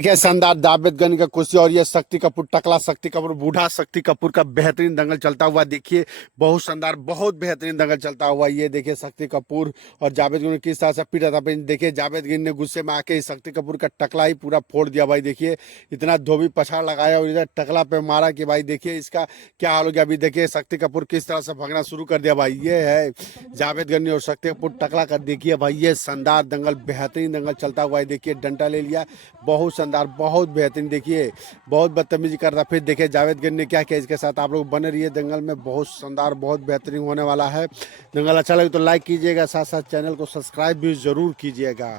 देखिए शानदार जावेद का कुर्सी और ये शक्ति कपूर, टकला शक्ति कपूर, बूढ़ा शक्ति कपूर का बेहतरीन दंगल चलता हुआ देखिए। बहुत शानदार, बहुत बेहतरीन दंगल चलता हुआ। ये देखिए शक्ति कपूर और जावेद गिन किस तरह से पीटा था। देखिए जावेद गिन ने गुस्से में आके शक्ति कपूर का टकला ही पूरा फोड़ दिया भाई। देखिए इतना धोबी पछाड़ लगाया और इधर टकला पे मारा कि भाई देखिए इसका क्या हाल हो गया। अभी देखिए शक्ति कपूर किस तरह से भागना शुरू कर दिया भाई। ये है जावेद गनी और शक्ति कपूर टकला कर। देखिए भाई ये शानदार दंगल, बेहतरीन दंगल चलता हुआ है। देखिए डंडा ले लिया, बहुत शानदार, बहुत बेहतरीन। देखिए बहुत बदतमीजी कर रहा। फिर देखिए जावेद गनी ने क्या किया इसके साथ। आप लोग बने रहिए दंगल में, बहुत शानदार, बहुत बेहतरीन होने वाला है दंगल। अच्छा लगे तो लाइक कीजिएगा, साथ साथ चैनल को सब्सक्राइब भी जरूर कीजिएगा।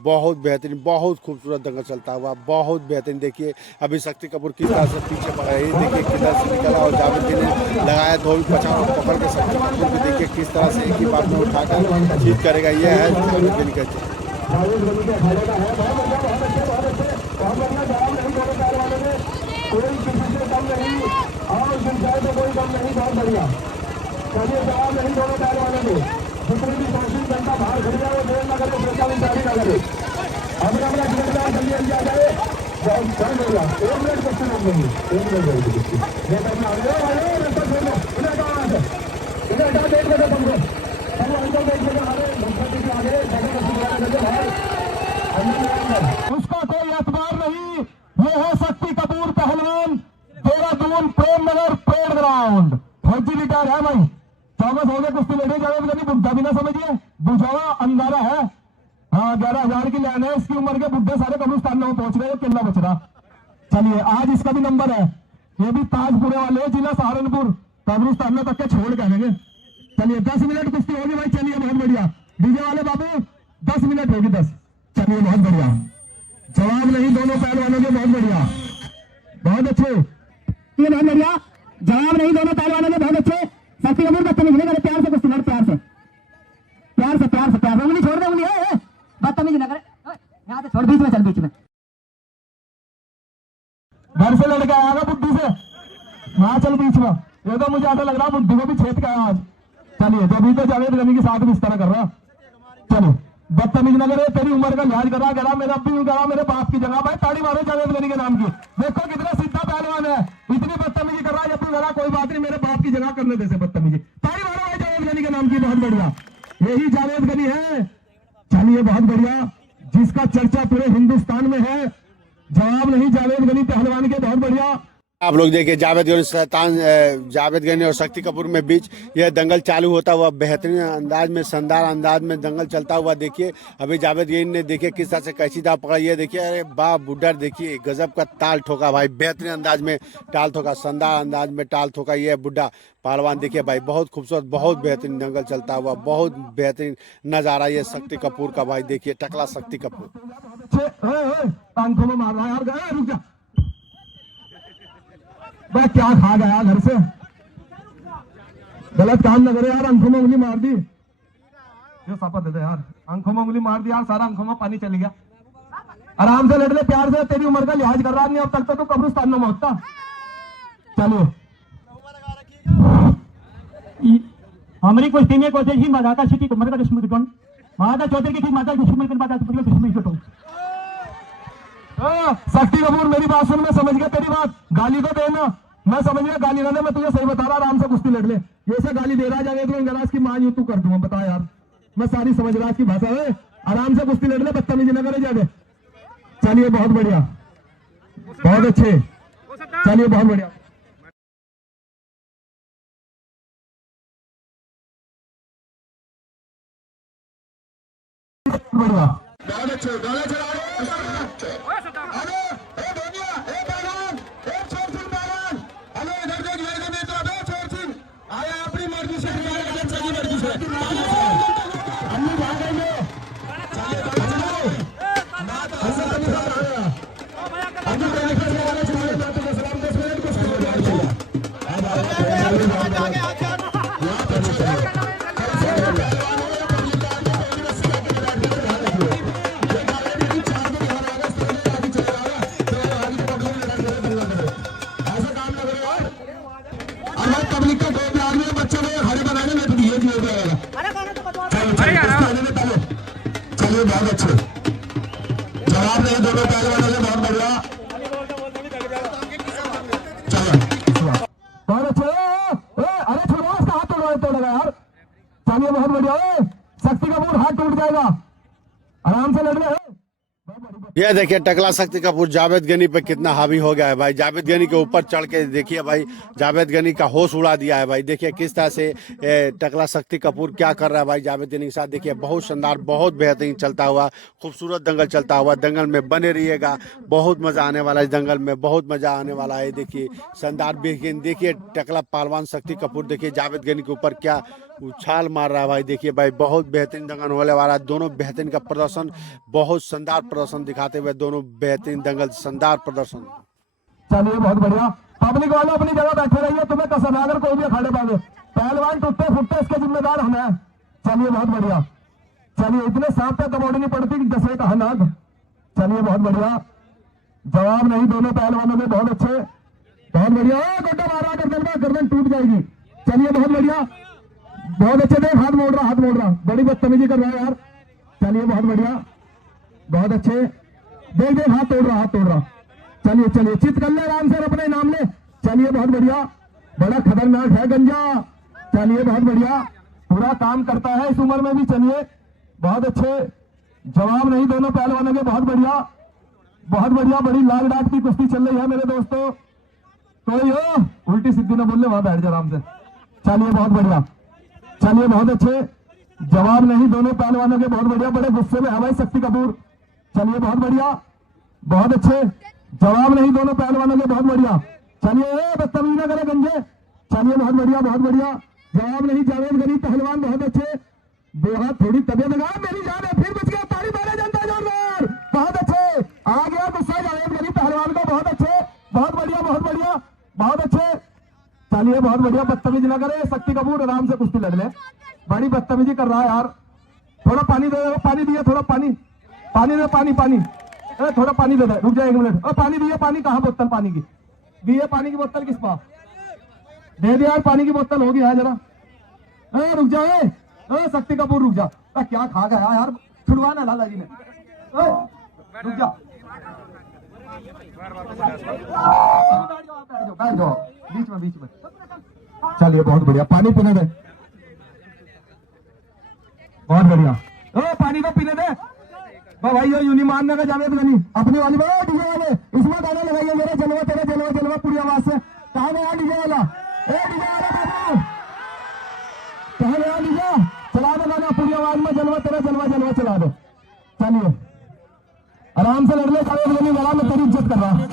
बहुत बेहतरीन, बहुत खूबसूरत दंगल चलता हुआ, बहुत बेहतरीन। देखिए अभी शक्ति कपूर किस तरह से पीछे पड़ा है, देखिए किधर से निकला और जावेद गनी ने लगाया धोबी पछाड़ और पकड़ के शक्ति कपूर को देखिए किस तरह से एक ही बार में उठाकर जीत करेगा। यह है जावेद गनी का कोई किसी से कम नहीं और सिंचाई में कोई कम नहीं। बहुत बढ़िया, चलिए जवाब नहीं दोनों पहलवानों को। जितनी भी कोशिश जनता बाहर खड़ी जाए वो देर न करे, सोचा विचारी न करे। अब अपना जिम्मेदार जल्दी जल्दी आ जाए। एक मिनट क्वेश्चन हम लेंगे, एक मिनट ये करना इधर हटा देख लेते तुमको सब अंदर देख लेते हमारे उसका कोई एतबार नहीं। ये है शक्ति कपूर पहलवान, देहरादून प्रेम नगर पेड़ ग्राउंड। फौजी रिटायर है भाई, 24 हो गए कुश्ती लड़े जावेद गनी। बुढ़ा भी ना समझिए, बुझावा अंगारा है। हाँ 11,000 की लाइन है। इसकी उम्र के बुढ़े सारे कब्रिस्तान में पहुंच रहे, किला बच रहा। चलिए आज इसका भी नंबर है। ये भी ताजपुरे वाले, जिला सहारनपुर, कब्रिस्तान में तक के छोड़ के आएंगे। चलिए 10 मिनट कुश्ती होगी भाई। चलिए बहुत बढ़िया, डीजे वाले बाबू 10 मिनट होगी 10। चलिए बहुत बढ़िया, जवाब नहीं दोनों पहलवानों के, बहुत बढ़िया, बहुत अच्छे। ये बहुत बढ़िया, जवाब नहीं दोनों पहलवानों के, बहुत अच्छे। शक्ति कपूर बदतमीज नहीं करे, प्यार से कुश्ती लड़, प्यार से प्यार से प्यार से प्यार से। उंगली छोड़ दे, उंगली बदतमीज न करे, यहाँ से छोड़, बीच में चल, बीच में। घर से लड़के आया बुद्धि से, वहां चल बीच में। ये तो मुझे ऐसा लग रहा बुद्धि को भी छेद का आज। चलिए तो भी तो जावेद गनी के साथ भी इस तरह कर रहा। चलो बदतमीज न करे, तेरी उम्र का लिहाज करा करा, मेरा भी करा, मेरे बाप की जगह भाई ताड़ी मारो जावेद गनी के नाम की। देखो कितना सीधा पहलवान है, इतनी बदतमीजी कर रहा है। जब करा कोई बात नहीं, मेरे बाप की जगह करने दे से बदतमीजी। ताड़ी मारो भाई जावेद गनी के नाम की, बहुत बढ़िया, यही जावेद गनी है। चलिए बहुत बढ़िया, जिसका चर्चा पूरे हिंदुस्तान में है। जवाब नहीं जावेद गनी पहलवान के, बहुत बढ़िया। आप लोग देखिए जावेद गनी शैतान, जावेद गनी और शक्ति कपूर में बीच यह दंगल चालू होता हुआ बेहतरीन अंदाज में, शानदार अंदाज में दंगल चलता हुआ। देखिए अभी जावेद गनी ने देखिए किस तरह से कैसी दाव पकड़ा। ये देखिए, अरे बाप बुड्ढा, देखिए गजब का ताल ठोका भाई, बेहतरीन अंदाज में टाल ठोका, शानदार अंदाज में टाल ठोका। ये बुड्ढा पहलवान देखिए भाई, बहुत खूबसूरत, बहुत बेहतरीन दंगल चलता हुआ, बहुत बेहतरीन नजारा ये शक्ति कपूर का भाई। देखिए टकला शक्ति कपूर मैं क्या खा गया घर से, गलत काम न करे यार। आंखों में उंगली मार दी, जो सापा दे दे यार, आंखों में उंगली मार दी यार, सारा आंखों में पानी चली गया। आराम से लड़ ले, प्यार से, तेरी उम्र का लिहाज कर रहा नहीं अब तक तो तू कब्रिस्तान में मौजता। चलो हमारी कुश्ती में कोशिश ही मजा का सिटी उम्र का दुश्मन कौन माता चौधरी की थी, माता दुश्मन कर माता दुश्मन छुटो। शक्ति कपूर मेरी बात सुन, मैं समझ गया तेरी बात, गाली तो देना, मैं समझ गया गाली ना, मैं तुझे सही बता रहा, आराम से कुश्ती लड़ ले। ये से गाली दे रहा जावेद गनी की मां, यूं तू कर दूंगा, बता यार, मैं सारी समझ रहा की भाषा है। आराम से कुश्ती लड़ ले, बदतमीजी न करे जावे। चलिए बहुत बढ़िया, बहुत अच्छे, चलिए बहुत बढ़िया, बढ़िया, बहुत अच्छे, बहुत अच्छे। पब्लिक का दो प्यार में बच्चों को हरे बनाने में तो ये दिया जाएगा। चलिए बहुत अच्छे, जवाब नहीं दोनों पहलवानों से, बहुत बढ़िया। ये देखिए टकला शक्ति कपूर जावेद गनी पे कितना हावी हो गया है भाई। जावेद गनी के ऊपर चढ़ के देखिए भाई, जावेद गनी का होश उड़ा दिया है भाई। देखिए किस तरह से टकला शक्ति कपूर क्या कर रहा है भाई जावेद गनी के साथ। देखिए बहुत शानदार, बहुत बेहतरीन चलता हुआ खूबसूरत दंगल चलता हुआ। दंगल में बने रहिएगा, बहुत मजा आने वाला है। दंगल में बहुत मजा आने वाला है। देखिए शानदार बेहतरीन, देखिए टकला पहलवान शक्ति कपूर देखिए जावेद गनी के ऊपर क्या उछाल मार रहा है भाई। देखिए भाई बहुत बेहतरीन दंगल होने वाला है। दोनों बेहतरीन का प्रदर्शन, बहुत शानदार प्रदर्शन दिखाते हुए दोनों बेहतरीन दंगल, शानदार प्रदर्शन। चलिए बहुत बढ़िया। पब्लिक वाले अपनी जगह बैठे रहिए, तुम्हें कसम है अगर कोई भी अखाड़े पावे। पहलवान टूटते फुटते इसके जिम्मेदार हम हैं। चलिए बहुत बढ़िया। चलिए इतने सांप पे कबोड़ी नहीं पड़ती कि जैसे कहा नाग। चलिए बहुत बढ़िया, जवाब नहीं दोनों पहलवानों के, बहुत अच्छे, बहुत बढ़िया। गोड्डा मारा गर्दन टूट जाएगी। चलिए बहुत बढ़िया, बहुत अच्छे। देख हाथ मोड़ रहा, हाथ मोड़ रहा, बड़ी बदतमीजी कर रहा है यार। चलिए बहुत बढ़िया, बहुत अच्छे। देख देख हाथ तोड़ रहा, हाथ तोड़ रहा। चलिए चलिए चित कर ले आराम से, अपने नाम ले। चलिए बहुत बढ़िया, बड़ा खतरनाक है गंजा। चलिए बहुत बढ़िया, पूरा काम करता है इस उम्र में भी। चलिए बहुत अच्छे, जवाब नहीं दोनों पहलवानों के, बहुत बढ़िया, बहुत बढ़िया। बड़ी लाग डाट की कुश्ती चल रही है मेरे दोस्तों। तो ये उल्टी सीधी ना बोल ले, वहां बैठ जा आराम से। चलिए बहुत बढ़िया, चलिए बहुत अच्छे, जवाब नहीं दोनों पहलवानों के, बहुत बढ़िया। बड़े गुस्से में है भाई शक्ति कपूर। चलिए बहुत बढ़िया, बहुत अच्छे, जवाब नहीं दोनों पहलवानों के, बहुत बढ़िया। चलिए बदतमीजी ना करे गंजे। चलिए बहुत बढ़िया, बहुत बढ़िया, जवाब नहीं जावेद गनी पहलवान, बहुत अच्छे। बेहद थोड़ी तबियत लगा, मेरी जान है, फिर बच गया, ताली मारे जनता जोरदार, बहुत अच्छे। आ गया गुस्सा जावेद गनी पहलवान का, बहुत अच्छे, बहुत बढ़िया, बहुत बढ़िया, बहुत अच्छे। चलिए बहुत बढ़िया, बदतमीजी ना करे शक्ति कपूर, आराम से कुश्ती लड़ ले। बड़ी बदतमीजी कर रहा है यार। थोड़ा पानी दे, पानी दिया, थोड़ा पानी, पानी दे, पानी पानी, थोड़ा पानी दे दे, रुक जाए 1 मिनट। पानी दिया, पानी कहाँ, बोतल पानी की दिए, पानी की बोतल किस पास दे दिया यार, पानी की बोतल होगी है जरा। रुक जाए शक्ति कपूर, रुक जा। क्या खा गया यार, छुड़वाना लाला जी ने। रुक जा, बैठ जाओ बीच में, बीच में। चलिए बहुत बढ़िया, पानी पीने दे, बहुत बढ़िया। पानी को पीने दे भाई। ये यूनी मानने का जावेद गनी अपनी वाली में डीजे वाले, इसमें गाना लगाइए मेरा जलवा तेरा जलवा जलवा पूरी आवाज से। कहा गया डीजे वाला, डीजे वाला बाबू, कहा गया डीजे, चला दो गाना पूरी आवाज में, जलवा तेरा जलवा जलवा चला दो। चलिए आराम से लड़ ले जावेद गनी, लड़ा में तेरी इज्जत कर रहा।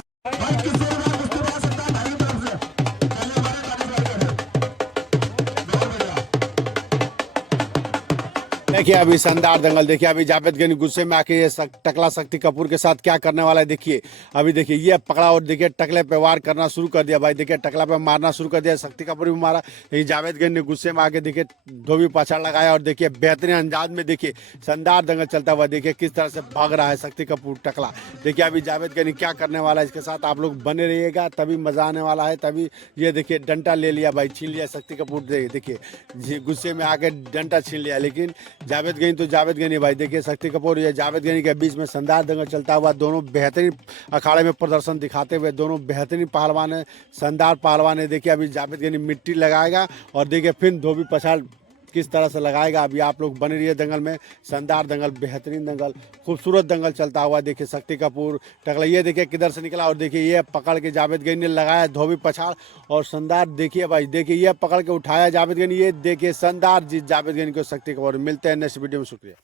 देखिए अभी शानदार दंगल। देखिए अभी जावेद गनी गुस्से में आके ये टकला शक्ति कपूर के साथ क्या करने वाला है। देखिए अभी देखिए ये पकड़ा और देखिए टकले पे वार करना शुरू कर दिया भाई। देखिए टकला पे मारना शुरू कर दिया, शक्ति कपूर भी मारा। लेकिन जावेद गनी ने गुस्से में आके देखिए धोबी पाछड़ लगाया और देखिए बेहतरीन अंदाज में देखिए शानदार दंगल चलता हुआ। देखिए किस तरह से भाग रहा है शक्ति कपूर टकला। देखिए अभी जावेद गनी क्या करने वाला है, इसके साथ आप लोग बने रहिएगा, तभी मजा आने वाला है। तभी ये देखिए डंटा ले लिया भाई, छीन लिया शक्ति कपूर। देखिए गुस्से में आके डंटा छीन लिया, लेकिन जावेद गनी तो जावेद गनी भाई। देखिए शक्ति कपूर या जावेद गनी के बीच में शानदार दंगल चलता हुआ। दोनों बेहतरीन अखाड़े में प्रदर्शन दिखाते हुए, दोनों बेहतरीन पहलवान है, शानदार पहलवान है। देखिए अभी जावेद गनी मिट्टी लगाएगा और देखिए फिर धोबी पछाड़ किस तरह से लगाएगा। अभी आप लोग बने रहिए दंगल में, शानदार दंगल, बेहतरीन दंगल, खूबसूरत दंगल चलता हुआ। देखिए शक्ति कपूर टकला, ये देखिए किधर से निकला और देखिए ये पकड़ के जावेद गनी ने लगाया धोबी पछाड़ और शानदार। देखिए भाई, देखिए ये पकड़ के उठाया जावेद गनी, ये देखिए शानदार जीत जावेद गनी को शक्ति कपूर। मिलते हैं नेक्स्ट वीडियो में, शुक्रिया।